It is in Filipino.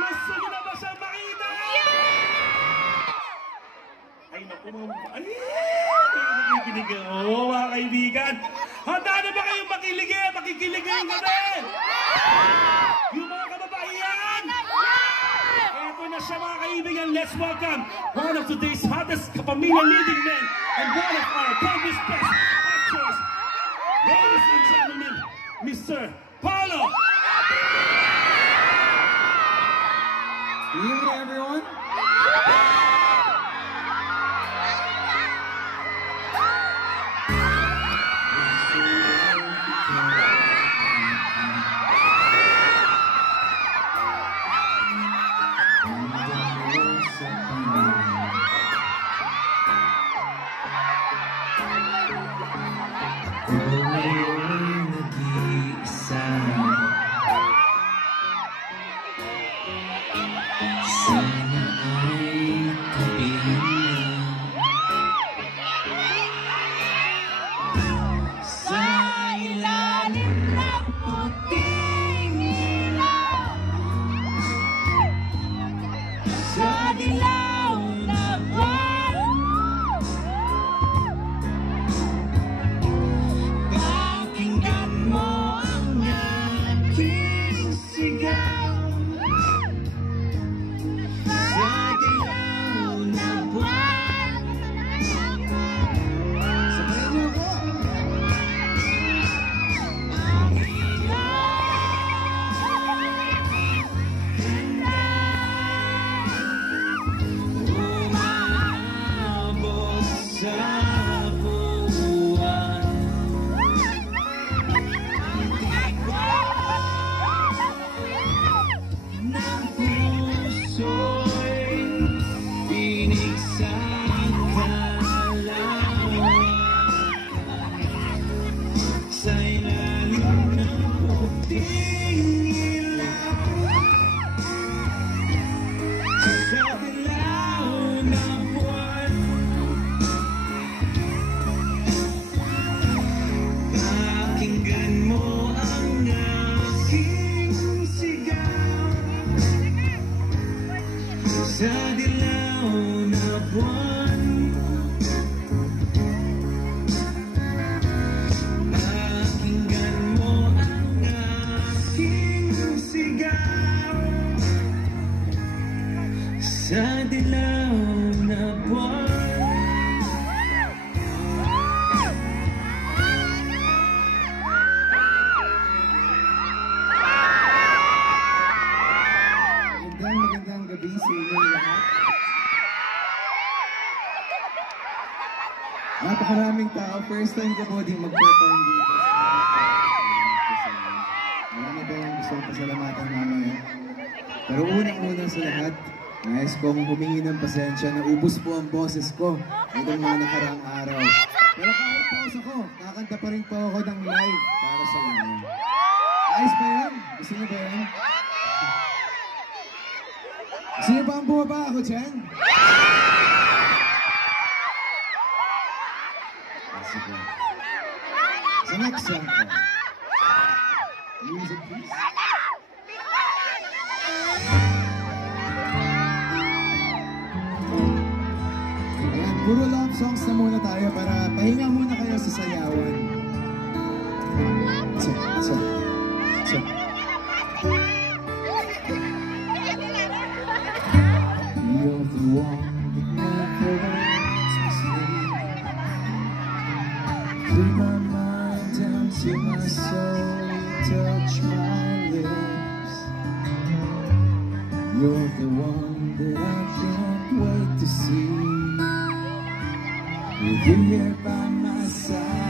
Gusto niyo na ba siyang makita? Ay, naku, ay, nakikinig. Oo, mga kaibigan. Handa na ba kayong makikilig ngayong gabi? Yung mga kababaihan? Eto na siya, mga kaibigan. Let's welcome one of today's hottest kapamilya leading men and one of our country's best actors. Ladies and gentlemen, Mr. Paulo. Good evening, everyone. Magandang gabi sa inyo lahat. Napakaraming tao. First time ko po din mag-perform dito. Marami ba yung gusto kong pasalamatan namin. Pero unang-una sa lahat, nais kong humingi ng pasensya na ubos po ang boses ko itong mga nakaraang araw. Pero kahit pause ako, kakanta pa rin po ako ng live para sa inyo. Ayos ba yan? Gusto niyo ba yan? Gusto niyo ba ang bumaba ako dyan? Sige. Sa next song ko. Music please. Ayan, puro love songs na muna tayo para pahinga muna kayo sa sayawan. You're the one that never lets me sleep. Clear my mind down to my soul, touch my lips. You're the one that I can't wait to see. With you here by my side.